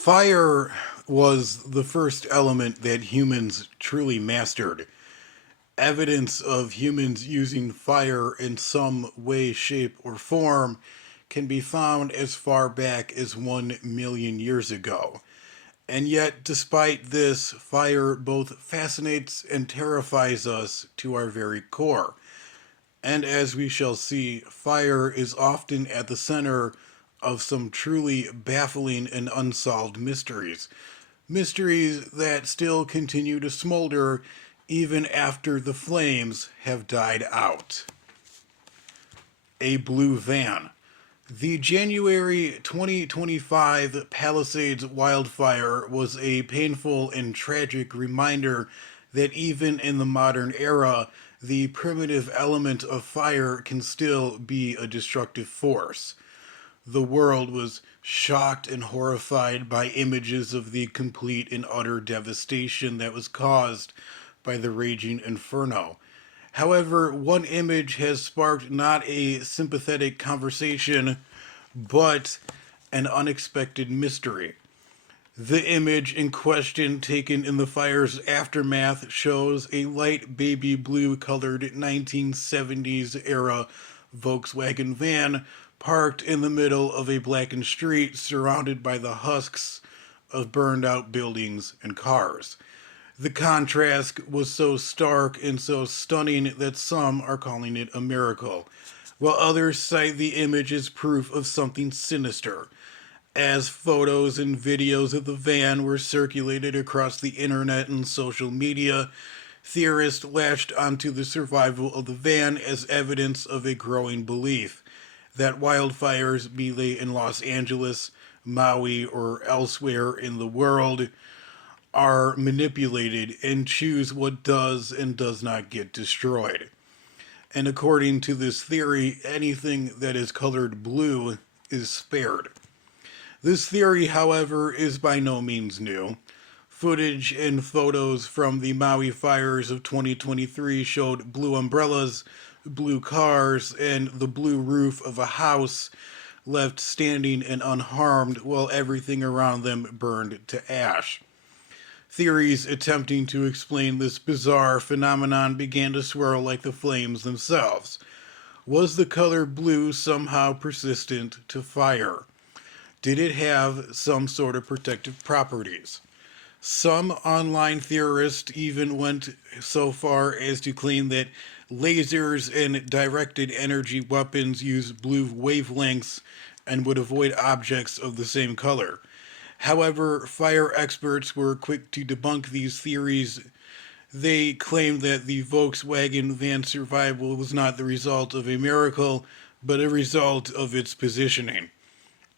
Fire was the first element that humans truly mastered. Evidence of humans using fire in some way, shape, or form can be found as far back as 1 million years ago. And yet, despite this, fire both fascinates and terrifies us to our very core. And as we shall see, fire is often at the center of some truly baffling and unsolved mysteries. Mysteries that still continue to smolder even after the flames have died out. A blue van. The January 2025 Palisades wildfire was a painful and tragic reminder that even in the modern era, the primitive element of fire can still be a destructive force. The world was shocked and horrified by images of the complete and utter devastation that was caused by the raging inferno. However, one image has sparked not a sympathetic conversation, but an unexpected mystery. The image in question, taken in the fire's aftermath, shows a light baby blue colored 1970s era Volkswagen van parked in the middle of a blackened street surrounded by the husks of burned out buildings and cars. The contrast was so stark and so stunning that some are calling it a miracle, while others cite the image as proof of something sinister. As photos and videos of the van were circulated across the internet and social media, theorists latched onto the survival of the van as evidence of a growing belief that wildfires, be they in Los Angeles, Maui, or elsewhere in the world, are manipulated and choose what does and does not get destroyed. And according to this theory, anything that is colored blue is spared. This theory, however, is by no means new. Footage and photos from the Maui fires of 2023 showed blue umbrellas, blue cars, and the blue roof of a house left standing and unharmed while everything around them burned to ash. Theories attempting to explain this bizarre phenomenon began to swirl like the flames themselves. Was the color blue somehow persistent to fire? Did it have some sort of protective properties? Some online theorists even went so far as to claim that lasers and directed energy weapons use blue wavelengths and would avoid objects of the same color. However, fire experts were quick to debunk these theories. They claimed that the Volkswagen van survival was not the result of a miracle, but a result of its positioning.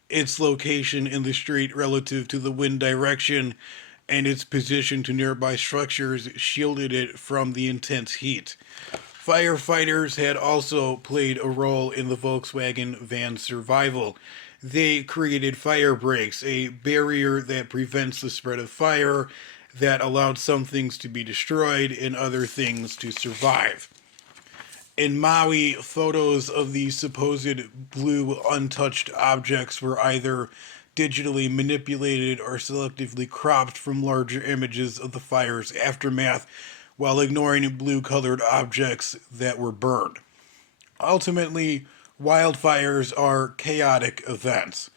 Its location in the street relative to the wind direction and its position to nearby structures shielded it from the intense heat. Firefighters had also played a role in the Volkswagen van's survival. They created fire breaks, a barrier that prevents the spread of fire, that allowed some things to be destroyed and other things to survive. In Maui, photos of the supposed blue untouched objects were either digitally manipulated or selectively cropped from larger images of the fire's aftermath while ignoring blue colored objects that were burned. Ultimately, wildfires are chaotic events,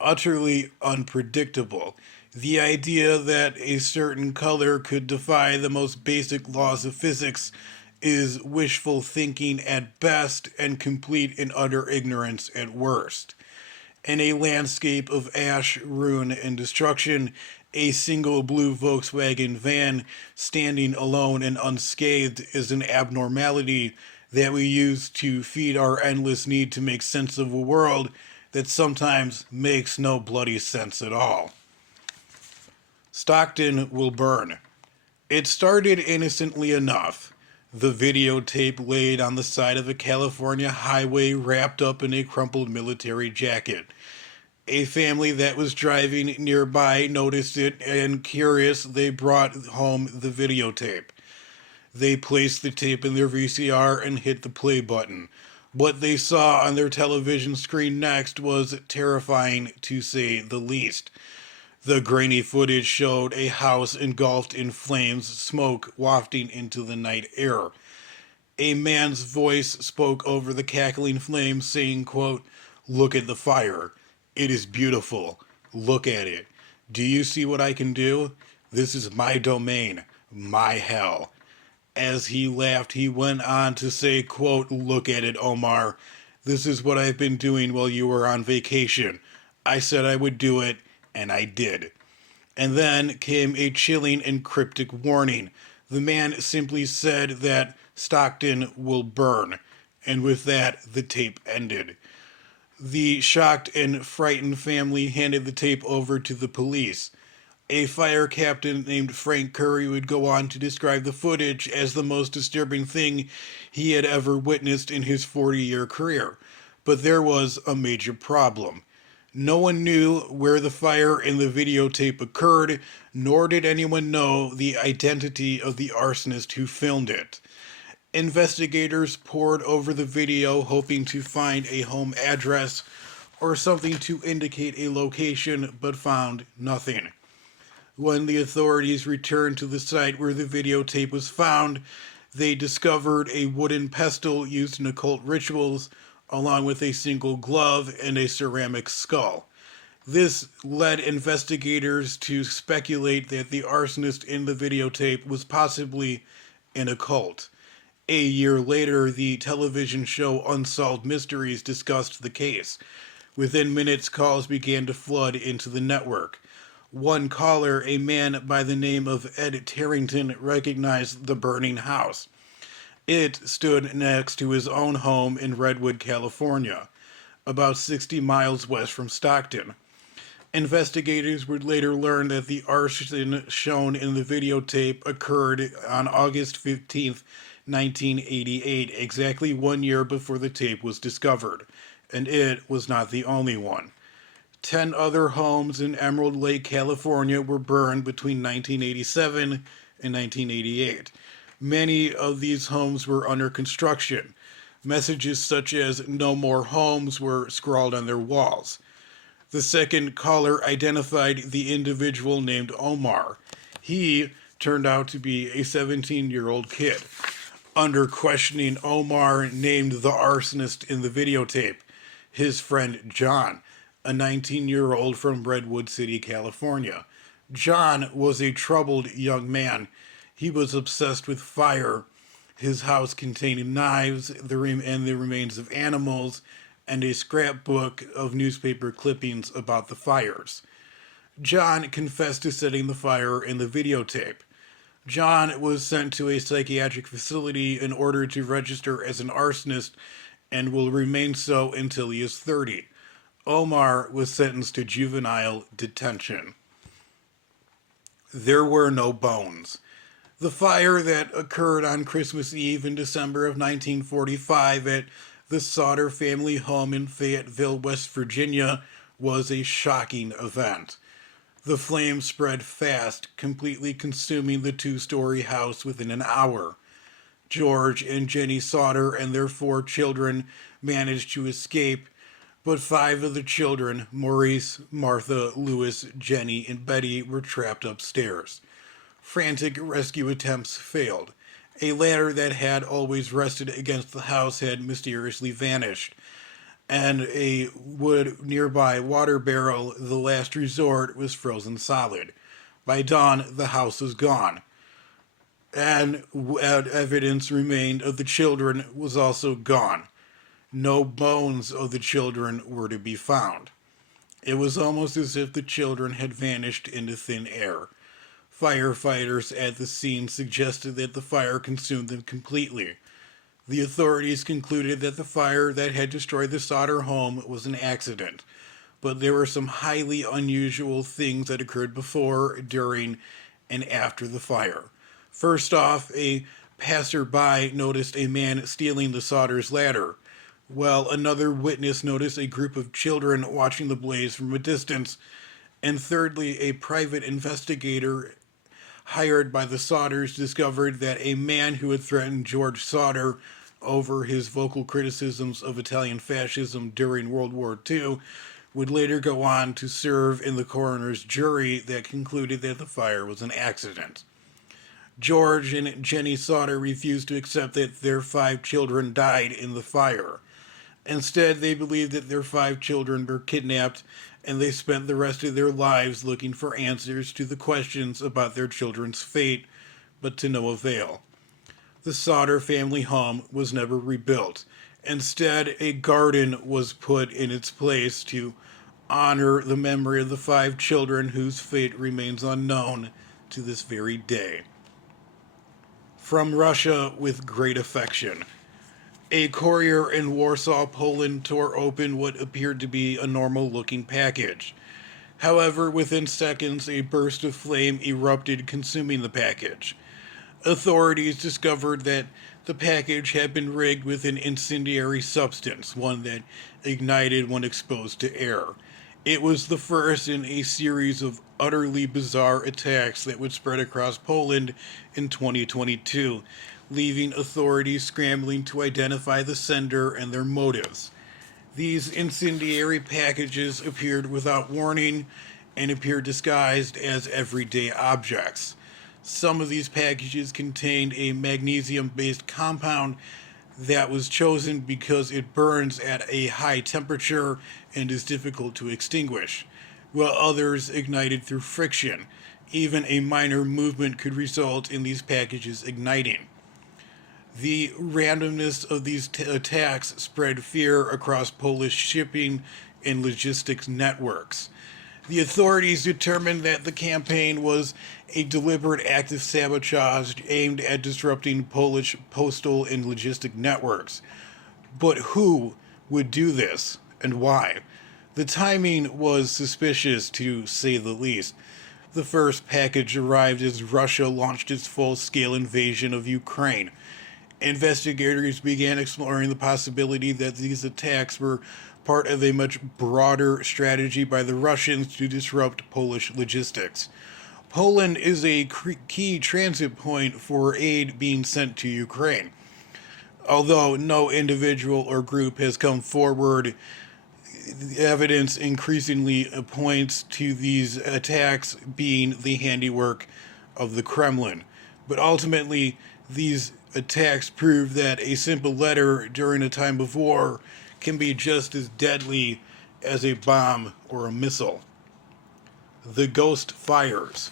utterly unpredictable. The idea that a certain color could defy the most basic laws of physics is wishful thinking at best and complete and utter ignorance at worst. In a landscape of ash, ruin, and destruction, a single blue Volkswagen van standing alone and unscathed is an abnormality that we use to feed our endless need to make sense of a world that sometimes makes no bloody sense at all. Stockton will burn. It started innocently enough. The videotape laid on the side of a California highway wrapped up in a crumpled military jacket. A family that was driving nearby noticed it, and curious, they brought home the videotape. They placed the tape in their VCR and hit the play button. What they saw on their television screen next was terrifying, to say the least. The grainy footage showed a house engulfed in flames, smoke wafting into the night air. A man's voice spoke over the cackling flames, saying, quote, "Look at the fire. It is beautiful. Look at it. Do you see what I can do? This is my domain, my hell." As he laughed, he went on to say, quote, "Look at it, Omar. This is what I've been doing while you were on vacation. I said I would do it, and I did." And then came a chilling and cryptic warning. The man simply said that Stockton will burn. And with that, the tape ended. The shocked and frightened family handed the tape over to the police. A fire captain named Frank Curry would go on to describe the footage as the most disturbing thing he had ever witnessed in his 40-year career. But there was a major problem. No one knew where the fire in the videotape occurred, nor did anyone know the identity of the arsonist who filmed it. Investigators pored over the video hoping to find a home address or something to indicate a location, but found nothing. When the authorities returned to the site where the videotape was found, they discovered a wooden pestle used in occult rituals, along with a single glove and a ceramic skull. This led investigators to speculate that the arsonist in the videotape was possibly an occult. A year later, the television show Unsolved Mysteries discussed the case. Within minutes, calls began to flood into the network. One caller, a man by the name of Ed Tarrington, recognized the burning house. It stood next to his own home in Redwood, California, about 60 miles west from Stockton. Investigators would later learn that the arson shown in the videotape occurred on August 15th, 1988, exactly 1 year before the tape was discovered, and it was not the only one. 10 other homes in Emerald Lake, California were burned between 1987 and 1988. Many of these homes were under construction. Messages such as "no more homes" were scrawled on their walls. The second caller identified the individual named Omar. He turned out to be a 17-year-old kid. Under questioning, Omar named the arsonist in the videotape, his friend John, a 19-year-old from Redwood City, California. John was a troubled young man. He was obsessed with fire. His house contained knives and the remains of animals, and a scrapbook of newspaper clippings about the fires. John confessed to setting the fire in the videotape. John was sent to a psychiatric facility in order to register as an arsonist and will remain so until he is 30. Omar was sentenced to juvenile detention. There were no bones. The fire that occurred on Christmas Eve in December of 1945 at the Sauter family home in Fayetteville, West Virginia, was a shocking event. The flames spread fast, completely consuming the two-story house within an hour. George and Jenny Sauter and their 4 children managed to escape, but 5 of the children, Maurice, Martha, Louis, Jenny, and Betty, were trapped upstairs. Frantic rescue attempts failed. A ladder that had always rested against the house had mysteriously vanished, and a nearby water barrel, the last resort, was frozen solid. By dawn, the house was gone, and evidence remained of the children was also gone. No bones of the children were to be found. It was almost as if the children had vanished into thin air. Firefighters at the scene suggested that the fire consumed them completely. The authorities concluded that the fire that had destroyed the Sauter home was an accident, but there were some highly unusual things that occurred before, during, and after the fire. First off, a passerby noticed a man stealing the Sauter's ladder, while another witness noticed a group of children watching the blaze from a distance, and thirdly, a private investigator hired by the Sauters discovered that a man who had threatened George Sauter over his vocal criticisms of Italian fascism during World War II would later go on to serve in the coroner's jury that concluded that the fire was an accident. George and Jenny Sauter refused to accept that their 5 children died in the fire. Instead, they believed that their 5 children were kidnapped, and they spent the rest of their lives looking for answers to the questions about their children's fate, but to no avail. The Sauter family home was never rebuilt. Instead, a garden was put in its place to honor the memory of the 5 children whose fate remains unknown to this very day. From Russia with great affection. A courier in Warsaw, Poland tore open what appeared to be a normal looking package. However, within seconds, a burst of flame erupted, consuming the package. Authorities discovered that the package had been rigged with an incendiary substance, one that ignited when exposed to air. It was the first in a series of utterly bizarre attacks that would spread across Poland in 2022, leaving authorities scrambling to identify the sender and their motives. These incendiary packages appeared without warning and appeared disguised as everyday objects. Some of these packages contained a magnesium-based compound that was chosen because it burns at a high temperature and is difficult to extinguish, while others ignited through friction. Even a minor movement could result in these packages igniting. The randomness of these attacks spread fear across Polish shipping and logistics networks. The authorities determined that the campaign was a deliberate act of sabotage aimed at disrupting Polish postal and logistic networks. But who would do this, and why? The timing was suspicious, to say the least. The first package arrived as Russia launched its full-scale invasion of Ukraine. Investigators began exploring the possibility that these attacks were part of a much broader strategy by the Russians to disrupt Polish logistics. Poland is a key transit point for aid being sent to Ukraine. Although no individual or group has come forward, the evidence increasingly points to these attacks being the handiwork of the Kremlin. But ultimately, these attacks prove that a simple letter during a time of war can be just as deadly as a bomb or a missile. The Ghost Fires.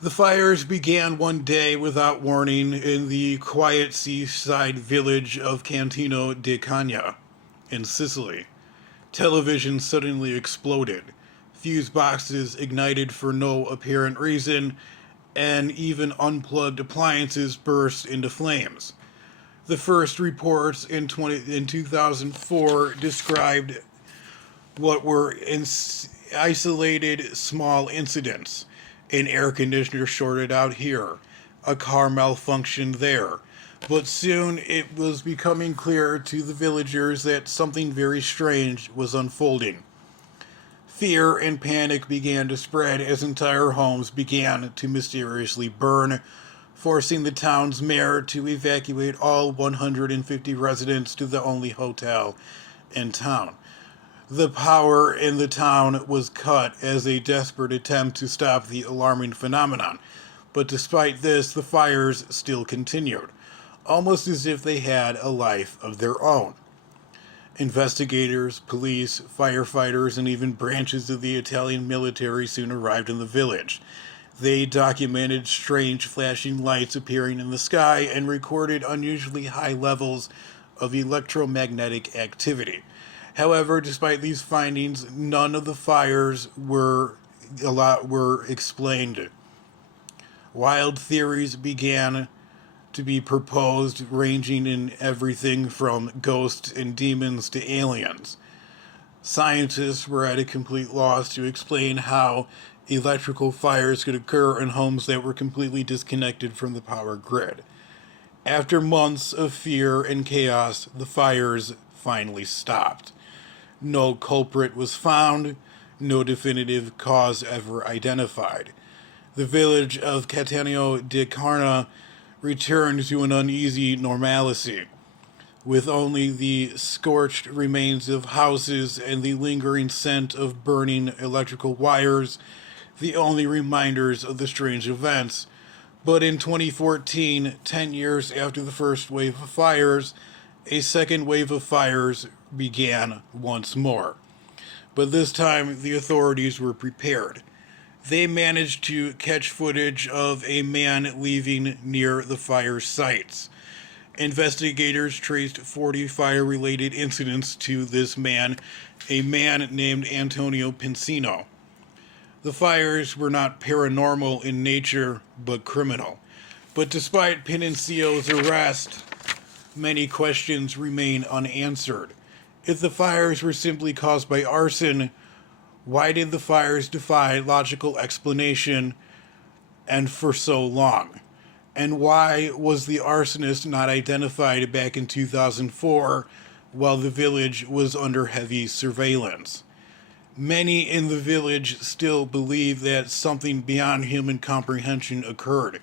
The fires began one day without warning in the quiet seaside village of Cantino di Cagna in Sicily. Television suddenly exploded. Fuse boxes ignited for no apparent reason, and even unplugged appliances burst into flames. The first reports in 2004 described what were isolated small incidents. An air conditioner shorted out here, a car malfunctioned there. But soon it was becoming clear to the villagers that something very strange was unfolding. Fear and panic began to spread as entire homes began to mysteriously burn, forcing the town's mayor to evacuate all 150 residents to the only hotel in town. The power in the town was cut as a desperate attempt to stop the alarming phenomenon, but despite this, the fires still continued, almost as if they had a life of their own. Investigators, police, firefighters, and even branches of the Italian military soon arrived in the village. They documented strange flashing lights appearing in the sky and recorded unusually high levels of electromagnetic activity. However, despite these findings, none of the fires were explained. Wild theories began to be proposed, ranging in everything from ghosts and demons to aliens. Scientists were at a complete loss to explain how electrical fires could occur in homes that were completely disconnected from the power grid. After months of fear and chaos, the fires finally stopped. No culprit was found, no definitive cause ever identified. The village of Cantino di Cagna returned to an uneasy normalcy. with only the scorched remains of houses and the lingering scent of burning electrical wires the only reminders of the strange events. But in 2014, 10 years after the first wave of fires, a second wave of fires began once more. But this time, the authorities were prepared. They managed to catch footage of a man leaving near the fire sites. Investigators traced 40 fire related incidents to this man, a man named Antonio Pincino. The fires were not paranormal in nature, but criminal. But despite Pinincio's arrest, many questions remain unanswered. If the fires were simply caused by arson, why did the fires defy logical explanation and for so long? And why was the arsonist not identified back in 2004 while the village was under heavy surveillance? Many in the village still believe that something beyond human comprehension occurred,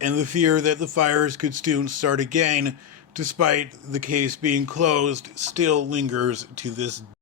and the fear that the fires could soon start again, despite the case being closed, still lingers to this day.